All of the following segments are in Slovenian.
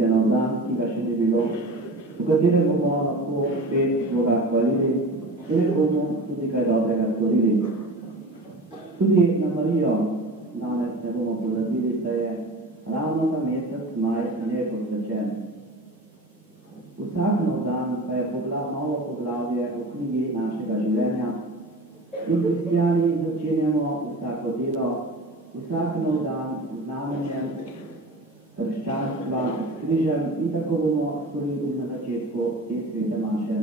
namišljeno dan, ki ga še ni bilo, v katerem bomo lahko spet Boga hvalili in bomo tudi kaj dobrega storili. Tudi na Marijo danes ne bomo pozabili, da je ravno ta mesec maj na njej posvečen. Vsak nov dan pa je novo poglavje v knjigi našega življenja in kristijani začenjamo vsako delo, vsak nov dan z znamenjem krščanstva, s križem in tako bomo storili na začetku te svete maše.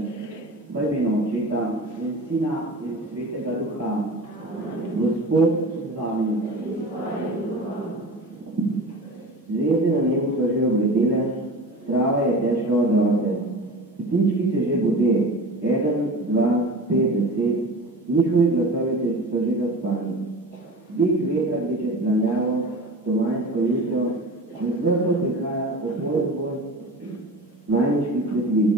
V imenu Očeta in Sina in Svetega Duha. Gospod z vami. Zvezde na nebu so že obledele, trava je težka od rote. Ptički se že bude, 1, 2, 5, 10, njihovi glasovi so že zaspani. Vik vetra gre čez planjavo, tomanjsko jutro, in zvrto prihaja opor majniških cvetlic.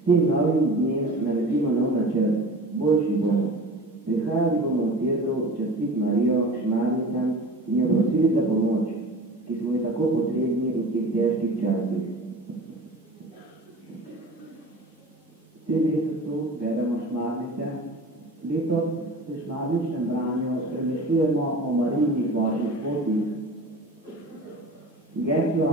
S tem novim dnem naredimo nov načrt, boljši bomo. Prihajali bomo v cerkev častit Marijo, šmarnicam in jo prosili za pomoč, ki smo ji tako potrebni v teh težkih časih. V tem mesecu beremo šmarnice. Letos v šmarničnem branju premišljujemo o Marijinih božjih potih. Geslo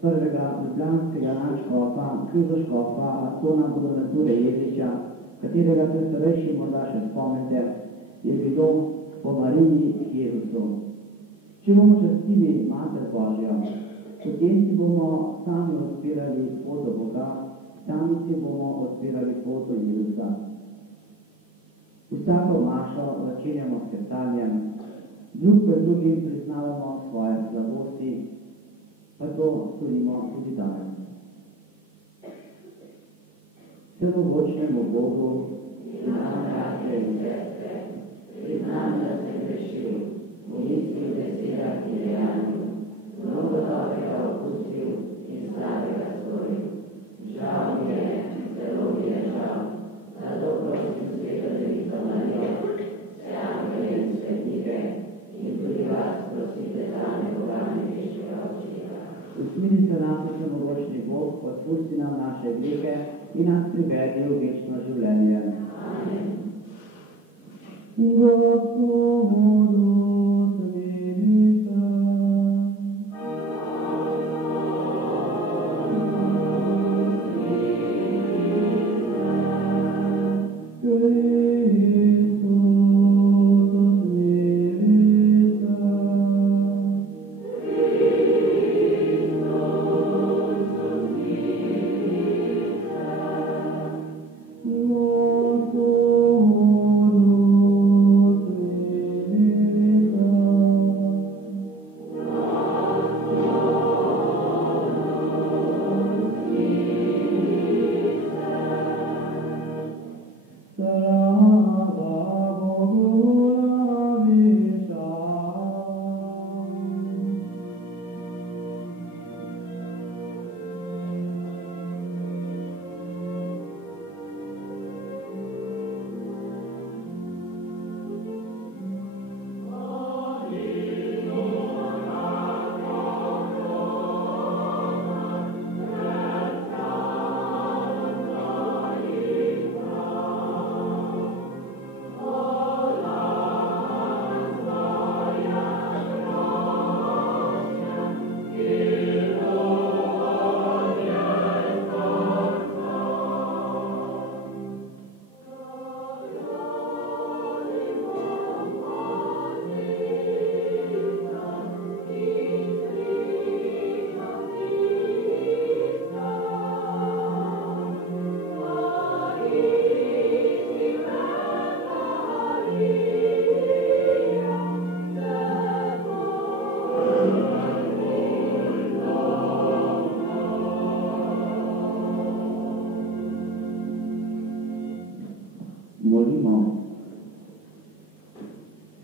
prvega ljubljanskega nadškofa, krizoškofa Antona Bonaventure Ježiča, katerega se starejši morda še spomnite, je bilo po Mariji Jezusu. Če bomo častili Mater Božjo, potem si bomo sami odpirali pot do Boga, sami si bomo odpirali pot do Jezusa. Vsako mašo začenjamo s krstanjem, drug pred drugim priznavamo svoje slabosti, pa to storimo tudi danes. Vsemogočnemu Bogu, priznam brate in sestre, priznam, da sem grešil, v misli, besedah in dejanju, mnogo dobrega opustil in slabega storil. Žal mi je, zelo mi je žal, zato prosim Sveto Devico Marijo, vse angele in svetnike in tudi vas prosite zame Boga nebeškega Očeta. Usmili se nas, vsemogočni Bog, odpusti nam naše grehe in nas privedi v večno življenje. Amen. Gospodu smelita.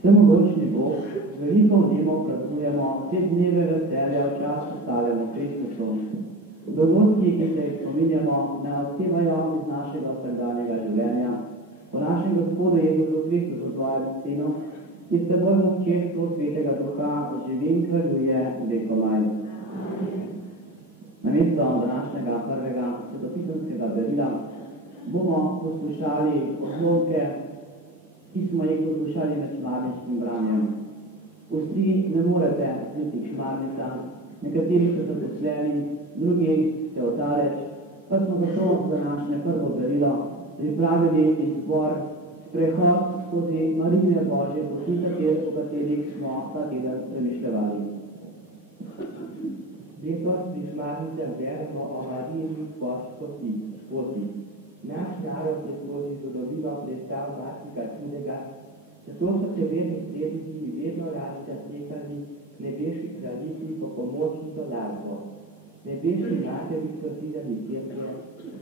Vsemogočni Bog, z veliko vnemo praznujemo te dneve veselja v času stalemu Kristusu. Dogodki, ki se jih spominjamo, ne odsevajo iz našega vsakdanjega življenja. Po našem Gospodu Jezusu Kristusu, svojemu Sinu, ki s teboj v občestvu Svetega Duha živi in kraljuje vekomaj. Namesto današnjega prvega svetopisemskega berila bomo poslušali odlomke, ki smo jih poslušali med šmarničkim branjem. Vsi ne morete priti k šmarnicam, nekateri so zaposleni, drugi ste odaleč, pa smo zato za današnje prvo berilo pripravili izbor sprehod skozi Marijine Božje poti, o katerih smo ta teden premišljevali. Letos pri šmarnicah beremo o Marijini Božji poti. Naš narod je skozi zgodovino prestal marsikaj čudnega, zato so se verni sledniki vedno radi zatekali k nebeški kraljici po pomoč in tolažbo. Nebeški materi so zidali cerkve,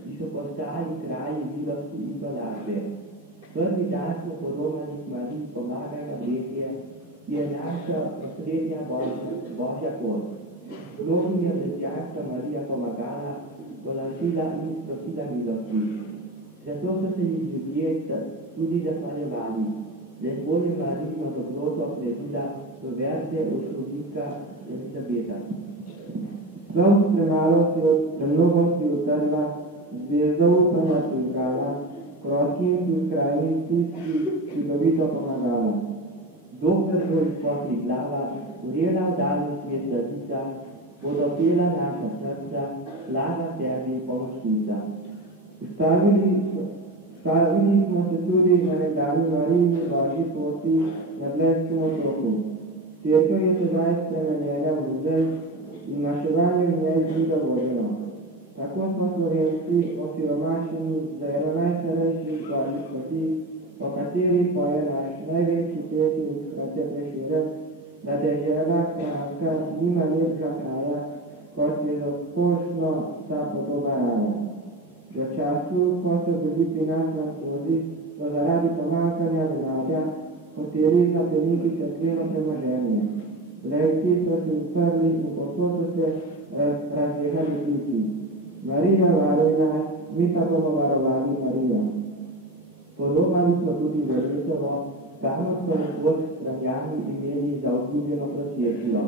ki so postali kraji milosti in tolažbe. Prvi dan smo podobani k Mariji pomagajo letje, ki je naša osrednja Božja pot. Mnogim je mesjanska Marija pomagala, tolažila in prosila milosti. Zato so se jih ljudje tudi zahvaljevali. Lepo je Marijino dobroto prebila v verze uškodnika Elizabeta. Slov premalosti od premnogosti utrla, zvezdo upanja prigrala, krotkim in krajni stiski čudovito pomagala. Dokler bo izpotri glava, urjena v daljni svet zadica, bodo pela naša srca, slava tebi pomočnica. Stavili smo se tudi na nekdanji Marijini Božji poti na Blejskem otoku. Cerkev je sedaj spremenjena v muzej in maševanje v njej ni dovoljeno. Tako smo Slovenci osiromašeni za eno najstarejših Božjih poti, po kateri poje naš največji pesnik Hrate Prešeren, da dežela Kranjska nima lepšega kraja, kot je razkošno ta podoba rana. V času, ko so bili pri nas Francozi, so zaradi pomanjkanja denarja hoteli zapleniti cerkveno premoženje. Levci so se uprli in povsod so se razbiegali ljudi. Marija varuj nas, mi pa bomo varovali Marijo. Podobali smo tudi Verezovo, kamor so nekoč Kranjani imeli za obljubljeno prosvetilo.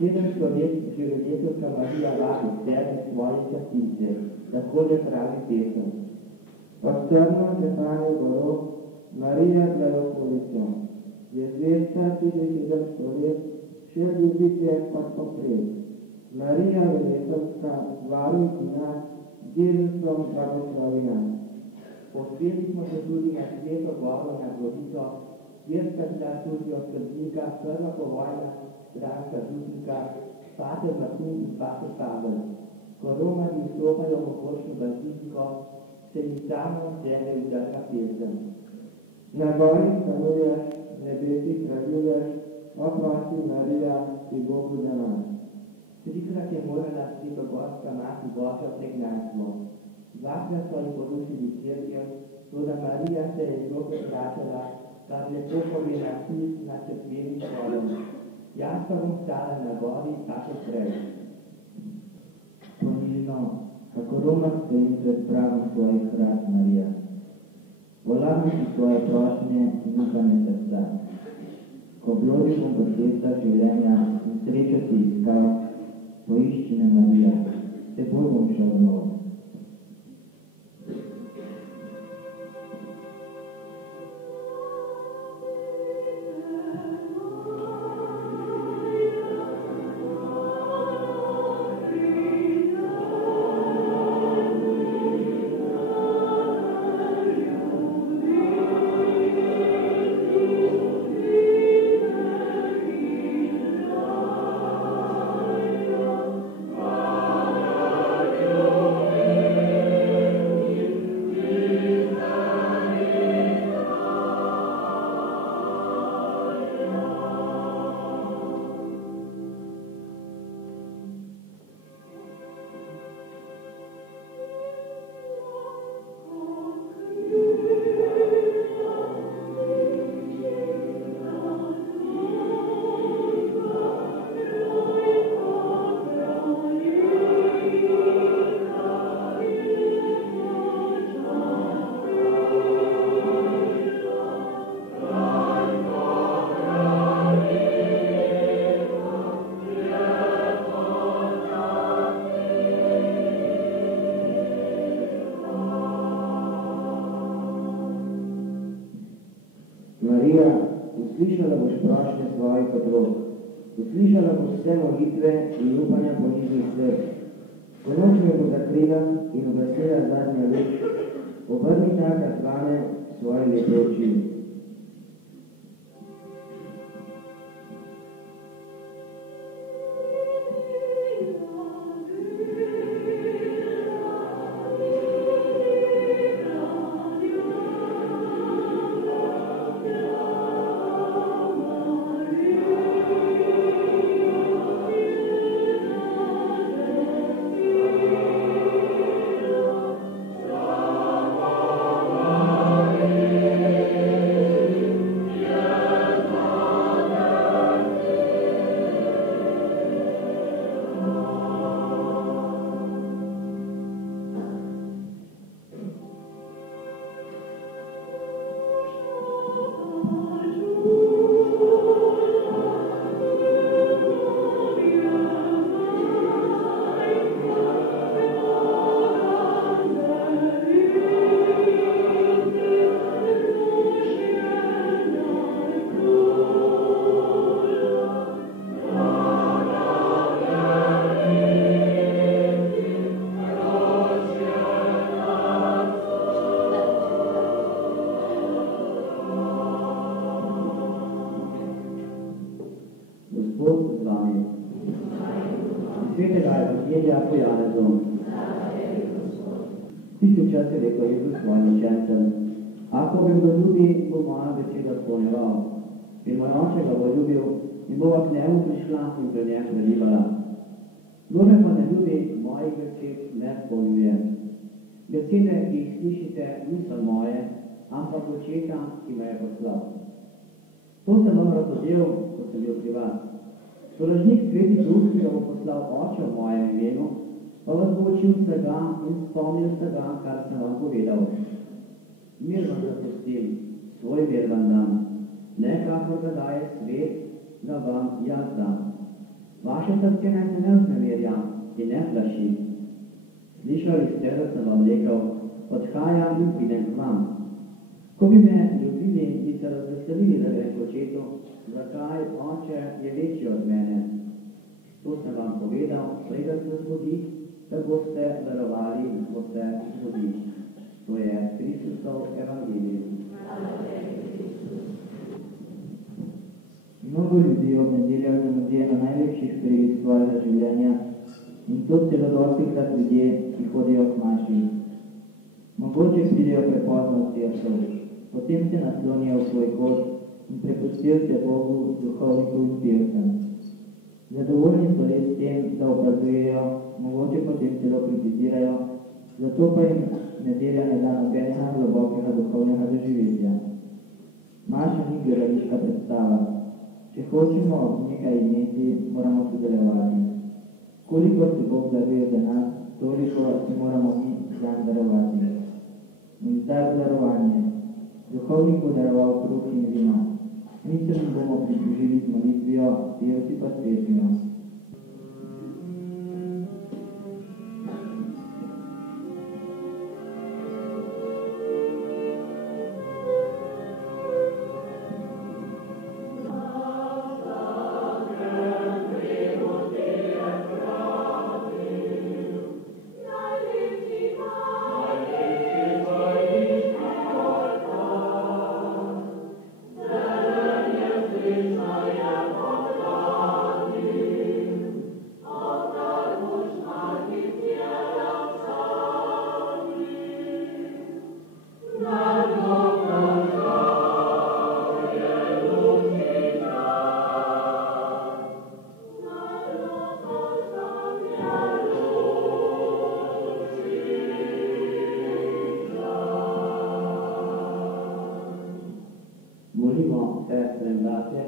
700 let Življenjska Marija vabi sebe svoje častilce, tako le pravi pesem. Pod strmo Stefanje goro, Marija Glajokolica, je zvesta tudi 700 let, še ljubite kot poprej. Marija Veretovska, varuj nas, z Jezusom blagoslovi nas. Povzpeli smo se tudi na Sveto goro na Gorico, kjer sta bila tudi od skrbnika prva povojna stranka župnika, pater Martin in pater Pavel. Ko romani vstopajo v mogočno baziliko, se jim samo sebe vdrga pesem. Na gori stanuješ, nebesi kraljuješ, oprosti Marija, ki Bogu za nas. Trikrat je morala Svetogorska mati Božjo pregnanstvo. Dvakrat so jih porušili cerkev, toda Marija se je zopet vračala, kar lepo pove napis na cerkvenih kolom. Jaz pa bom stala na gori, kako prej. Ponižno, kako romak stojim pred pragom svojih vrat, Marija. Volami ti svoje prošnje in upanje srca. Ko blodil bom po cestah življenja in srečo si iskal, poišči me, Marija, teboj bom šel domov. boš prošnje svojih otrok, uslišala boš vse molitve in upanja ponižnih src. Ponoč me bo zakrila in ugasila zadnja luč, obrni taka tvane svoje lepe oči. Ako bi kdo drugi, bo moja beseda spolnjeval. In moj oče ga bo ljubil in bova k njemu prišla in pri njem prebivala. Kdo me pa ne ljubi, mojih besed ne spolnjuje. Besede, ki jih slišite, niso moje, ampak očeta, ki me je poslal. To sem vam razodel, ko sem bil pri vas. Solažnik Sveti Duh, ki ga bo poslal oče v mojem imenu, pa vas bo učil vsega in spomnil vsega, kar sem vam povedal. Mir vam zapustim, svoj mir vam dam, ne kakor ga daje svet, da vam jaz dam. Vaše srce naj se ne vznemirja in ne plaši. Slišali ste, da sem vam rekel, odhajam in pridem k vam. Ko bi me ljubili in se razveselili, da grem k očetu, zakaj oče je večji od mene? To sem vam povedal, preden se zgodi, da boste verovali, da bo se zgodi. To je Kristusov evangelij. Mnogo ljudi ob nedeljah zamudijo na najlepših prijih svojega življenja in to celo dostikrat ljudje, ki hodijo k maši. Mogoče pridejo prepozno v cerkev, potem se naslonijo v svoj kot in prepustijo se Bogu, duhovniku in pevcem. Zadovoljni so le s tem, da opazujejo, mogoče potem celo kritizirajo, zato pa jim nedelja ne da nobenega globokega duhovnega doživetja. Maša ni gledališka predstava. Če hočemo nekaj imeti, moramo sodelovati. Koliko se Bog daruje za nas, toliko se moramo mi zanj darovati. In zdaj darovanje. Duhovnik bo daroval kruh in vino. Mi se mu bomo pridružili z molitvijo, pevci pa s pesmijo. Molimo, sestre in bratje,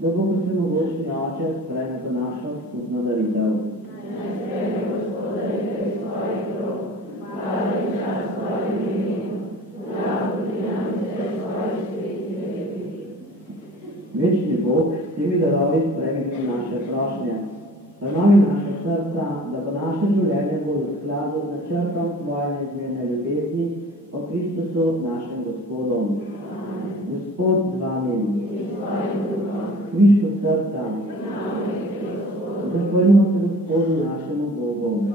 da bo vsemogočni Oče sprejme to našo skupno daritev. Večni Bog, s temi darovi sprejmi tudi naše prošnje. Prenovi naše srca, da bo naše življenje bolj v skladu z načrtom svoje neizmerne ljubezni po Kristusu našem Gospodom. V Gospod z vami. Viško srca. Zahvalimo se Gospodu našemu Bogu.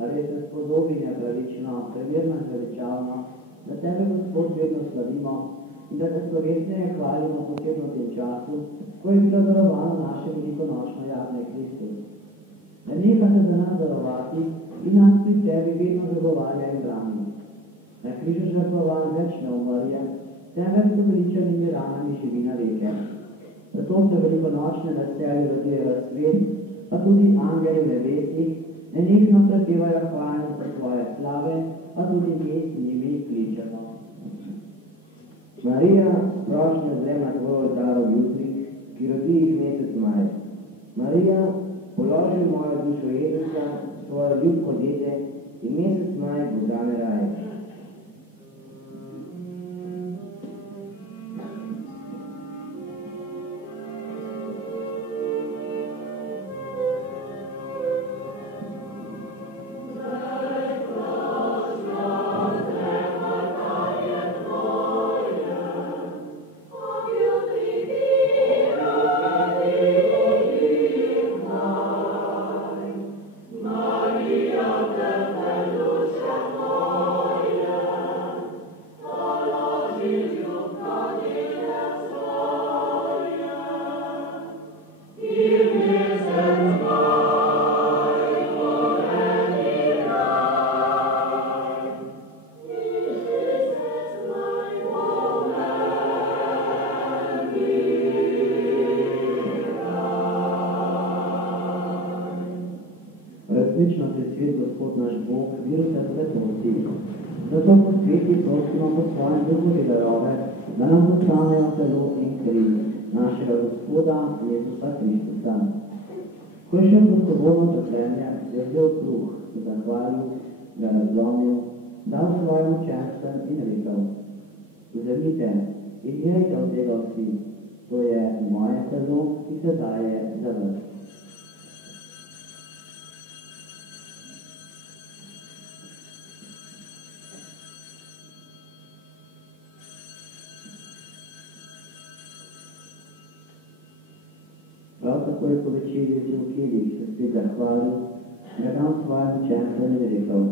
Ali se spodobi nepravično, preverno in veličavno, da tebe, Gospod, vedno slavimo in da te slovesneje hvalimo posebno v tem času, ko je bilo darovano naše velikonočno jagnje Kristus. Ne neha se za nas darovati in nas pri tebi vedno zagovarja in brani. Na križu žrtvovan več ne umrje, temveč z uveličenimi ranami živi na veke. Zato se velikonočne veselje rodijo v svet, pa tudi angeli v nebesih, nenehno prepevajo hvalnost za svoje slave, pa tudi mi z njimi kličemo. Marija, prošnja zre na tvoj oltar ob jutrih, ki rodi jih mesec maj. Marija, položi v mojo dušo Jezusa, svojo ljubko dete in mesec maj bo zame raj. Resnično se svet Gospod naš Bog, virusa svetosti. Zato po sveti prosimo po svojem duhu darove, da nam postanejo telo in kri našega Gospoda Jezusa Kristusa. Ko je šel prostovoljno do zemlje, je vzel kruh, zahvalil, ga razlomil, dal svojim učencem in rekel: Vzemite in jejte od tega vsi, to je moje telo, ki se daje za vas. Prav tako je po večerji vzel kilih, se spet zahvalil, ga dal svojim učencem in rekel: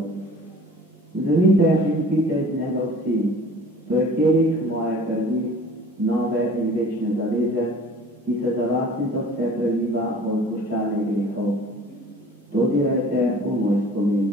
Vzemite in pite iz njega vsi, to je kilih moje krvi, nove in večne zaveze, ki se za vas in za vse preliva v odpuščanje grehov. To delajte v moj spomin.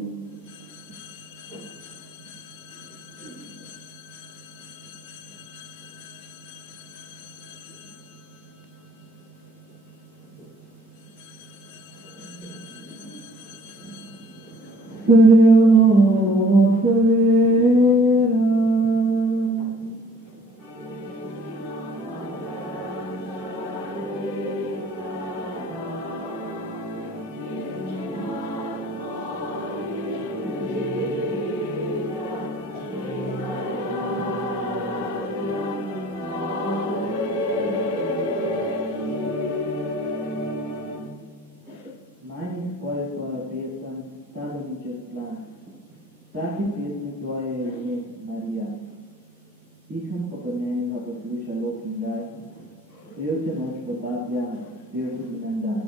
Vsaki pesmi tvoje je ime Marija. Tihem pokornjenega posluša lok in gaj, pevce noč potaplja, pevce tudi dan.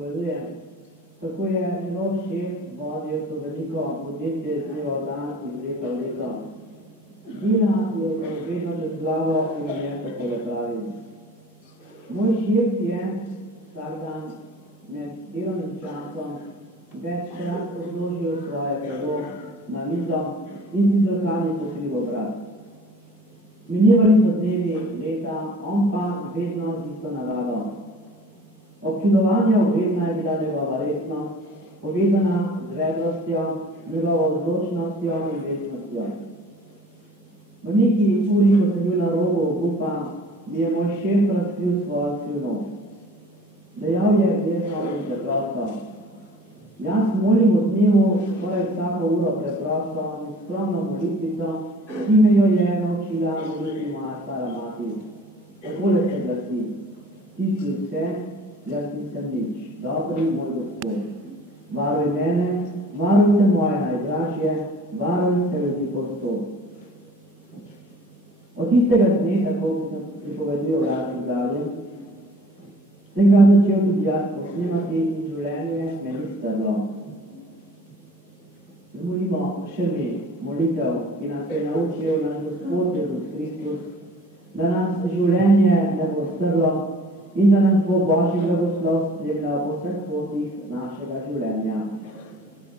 pripoveduje, kako je njegov šef vodil to veliko podjetje z dneva v dan iz leta v leto. Dina je vedno čez glavo in je takole pravi. Moj šef je vsak dan med delovnim časom večkrat odložil svoje telo na mizo in si zrkali pokril obraz. Minevali so dnevi, leta, on pa vedno z isto navado. Občudovanje obredna je bila njegova resnost, povezana z vedrostjo, njegovo odločnostjo in večnostjo. V neki uri, ko sem bil na robu obupa, mi je moj šef razkril svojo skrivnost. Dejal je vesno in preprosto. Jaz molim v dnevu skoraj vsako uro preprosto in skromno molitvico, ki me jo je naučila moliti moja stara mati. Takole se glasi. Ti si vse, jaz nisem nič. Dobri moj Gospod. Varuj mene, varujte moje najdražje, varujte ljudi povsod. Od tistega dne, tako ko sem pripovedil raznih glavljem, sem ga začel tudi jaz posnemati in življenje me ni strlo. Molimo še mi molitev, ki nas je naučil naš Gospod Jezus Kristus, da nas življenje ne bo strlo in da nas bo Božji blagoslov spremljal po vseh potih našega življenja.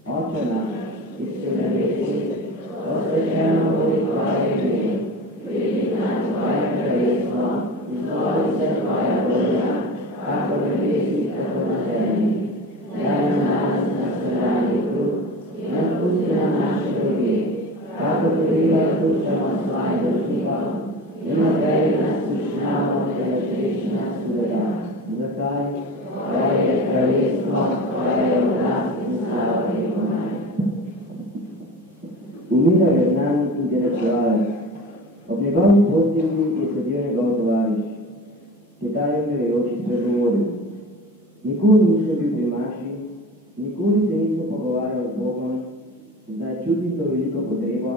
Oče naš, ki si v nebesih, posvečeno bodi tvoje ime, pridi naj tvoje kraljestvo, izvoli se tvoja volja, kako v nebesih, tako na zemlji. Daj nam danes naš vsakdanji kruh in odpusti nam naše dolge, kako tudi odpuščamo svojim dolžnikom, in ne vedi nas v skušnjavo, ne razreši nas hudega. Zakaj? Tvoje je kraljestvo, tvoje je oblast in slava vekomaj. Umiral je znan intelektualec. Ob njegovi postelji je sedel njegov tovariš, tedaj umirajoči spregovoril. Nikoli nisem bil pri maši, nikoli se nisem pogovarjal z Bogom, zdaj čutim to veliko potrebo,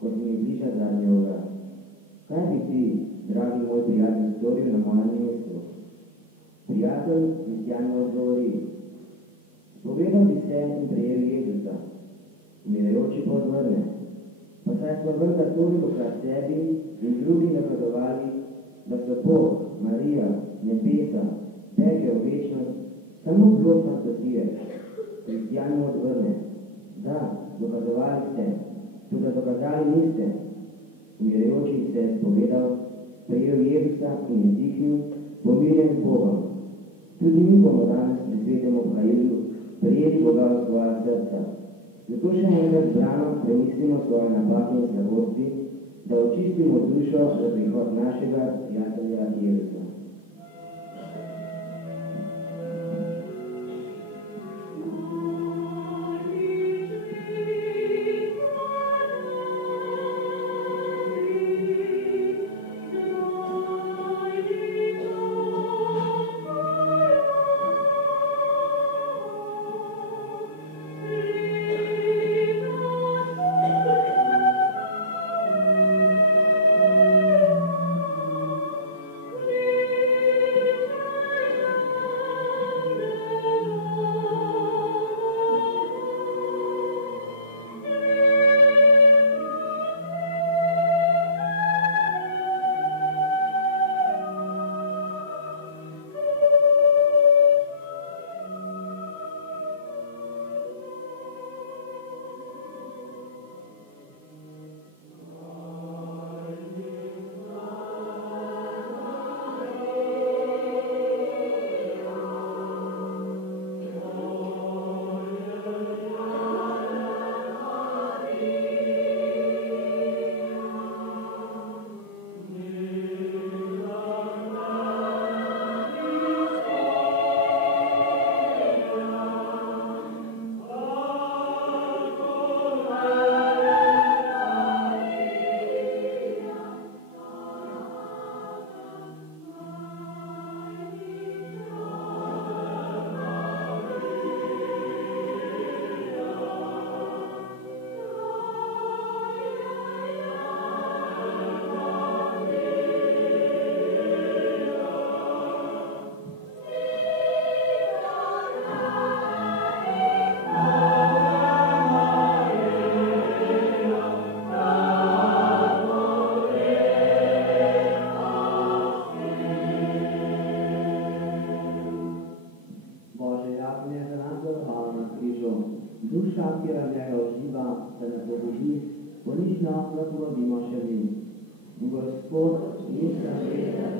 ko se mi bliža zadnja ura. Kaj bi ti, dragi moj prijatelj, storil na mojem mestu? Prijatelj Kristjanu odgovori. Spovedal bi se in prejel Jezusa. Umirajoči pa odvrne. Pa saj smo vrta tolikokrat sebi in drugi nakazovali, da so Bog, Marija, nebesa, tege v večnost, samo plod fantazije. Kristjanu odvrne. Da, dokazovali ste, tudi dokazali niste. Umirajoči se je spovedal, prejel Jezusa in je tihnil, pomirjen z Bogom. Tudi mi bomo danes pri svetem obhajilu prijeli Boga v svoja srca. Zato še enkrat zbrano premislimo svoje napake in slabosti, da očistimo dušo za prihod našega prijatelja Jezusa. Thank you. Jasne, da nam zahvala na križu. Duša, ki ranjajo živa, se ne pogubi, ponižno zapovabimo še mi. Gospod, nisem vedel,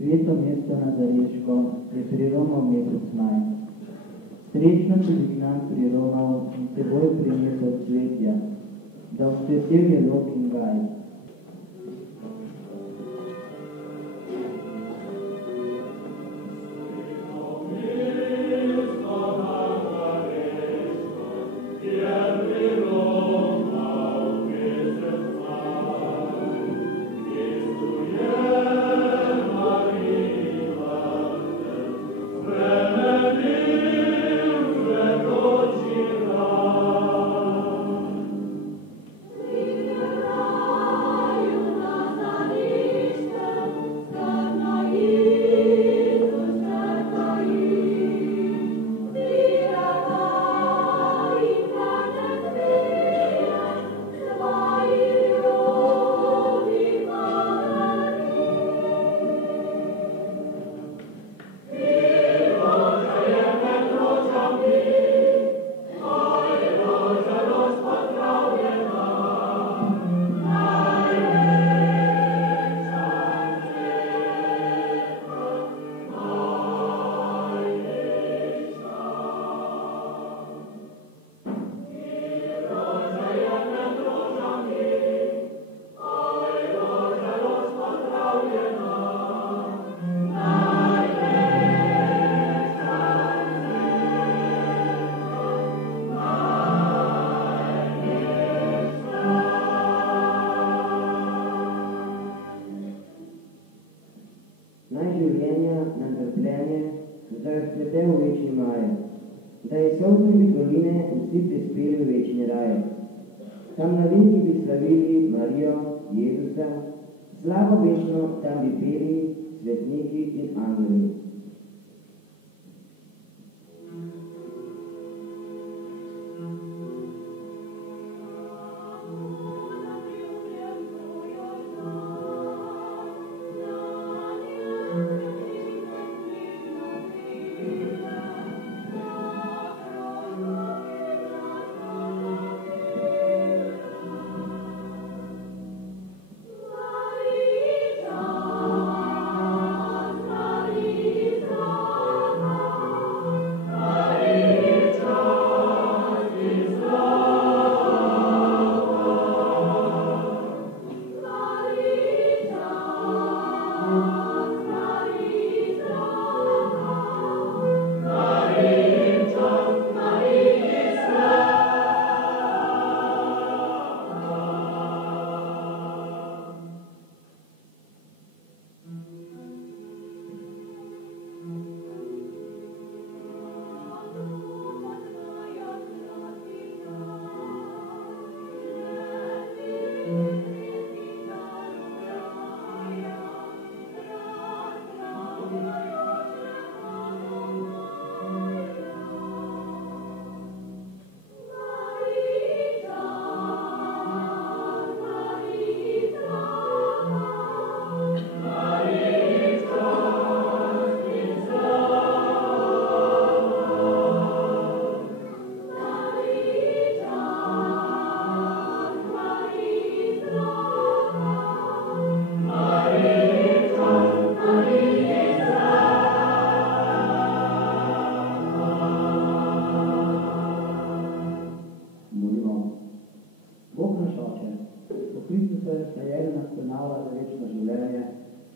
Sveto mesto Nazareško je priromal mesec maj. Srečno tudi k nam priromal in seboj prinesel cvetja, da vzcvetel je lok in gaj. cvete v večni maj, da je solkovi doline vsi prispeli v večni raj. Tam na vinki bi slavili Marijo, Jezusa, slavo večno tam bi peli svetniki in angeli.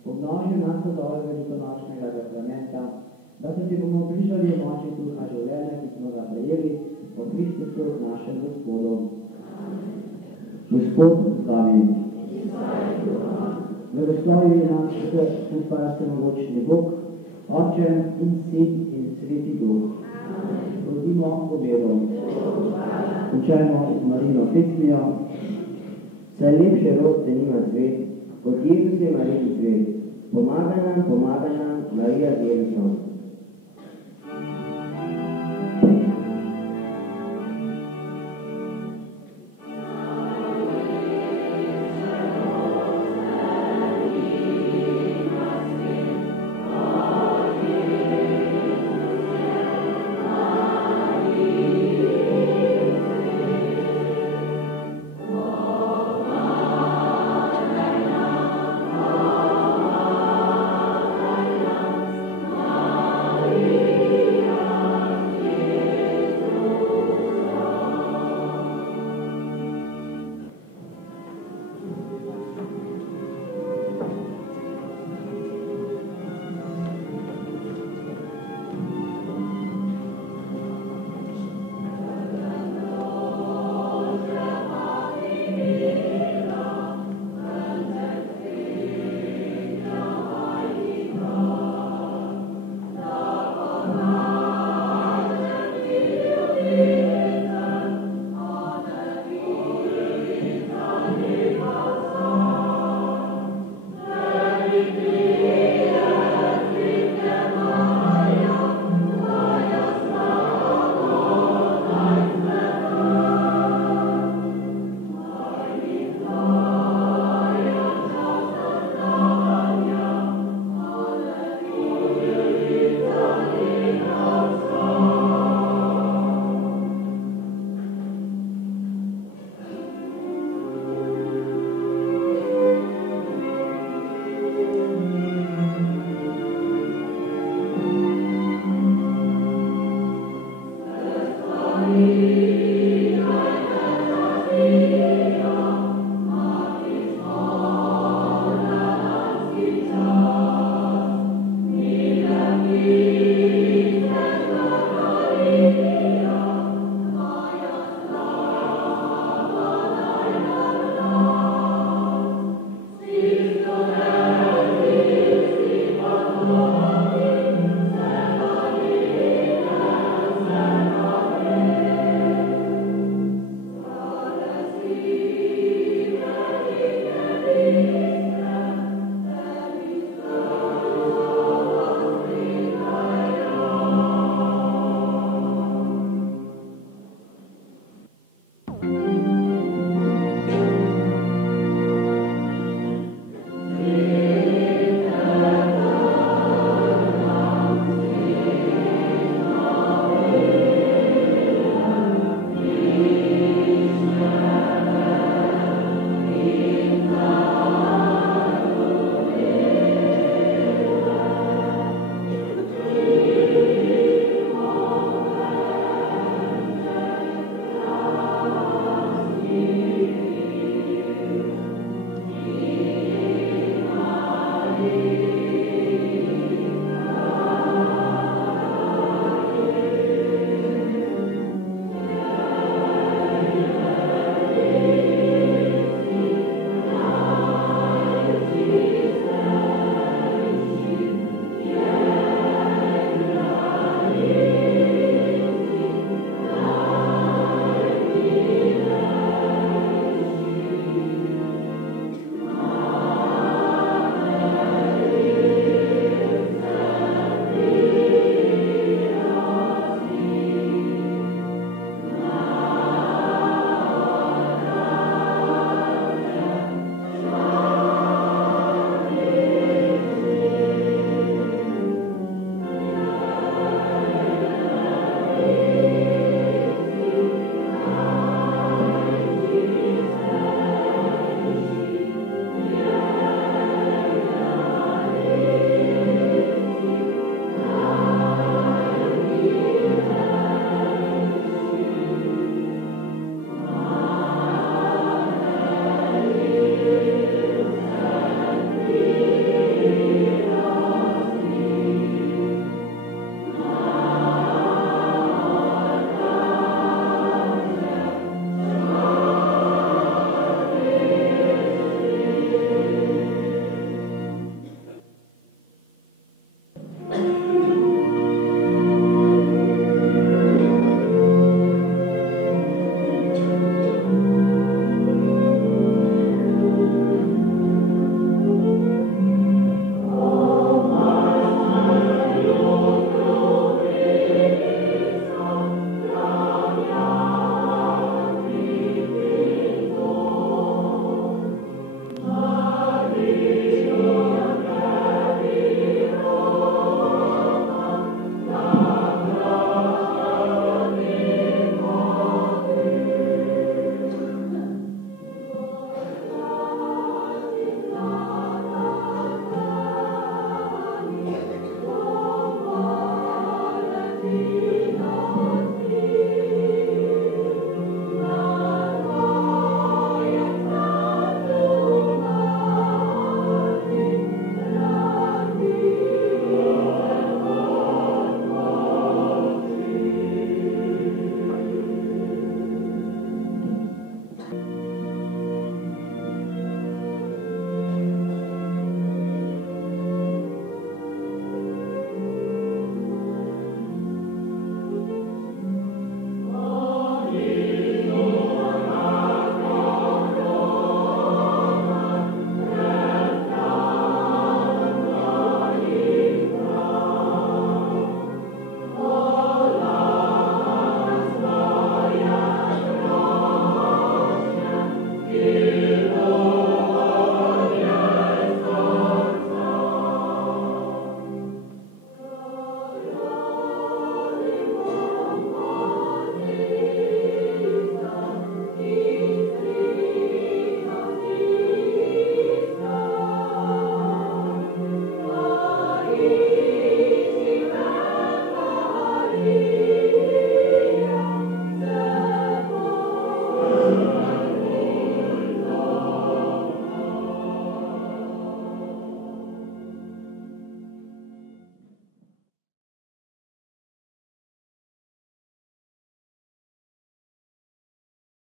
Obnoži nas sadove velikonočnega zakramenta, da se ti bomo bližali moči duha življenja, ki smo ga prejeli po Kristusu našem Gospodu. Gospod z vami. Blagoslovi nas vse skupaj vsemogočni Bog, Oče in Sin in Sveti Duh. Rodimo po veru. Učajmo Marino pesmijo. Saj lepše rod te nima svet, kot Jezus je Mariji svet. Pomagaj nam, Marija z Jezusom.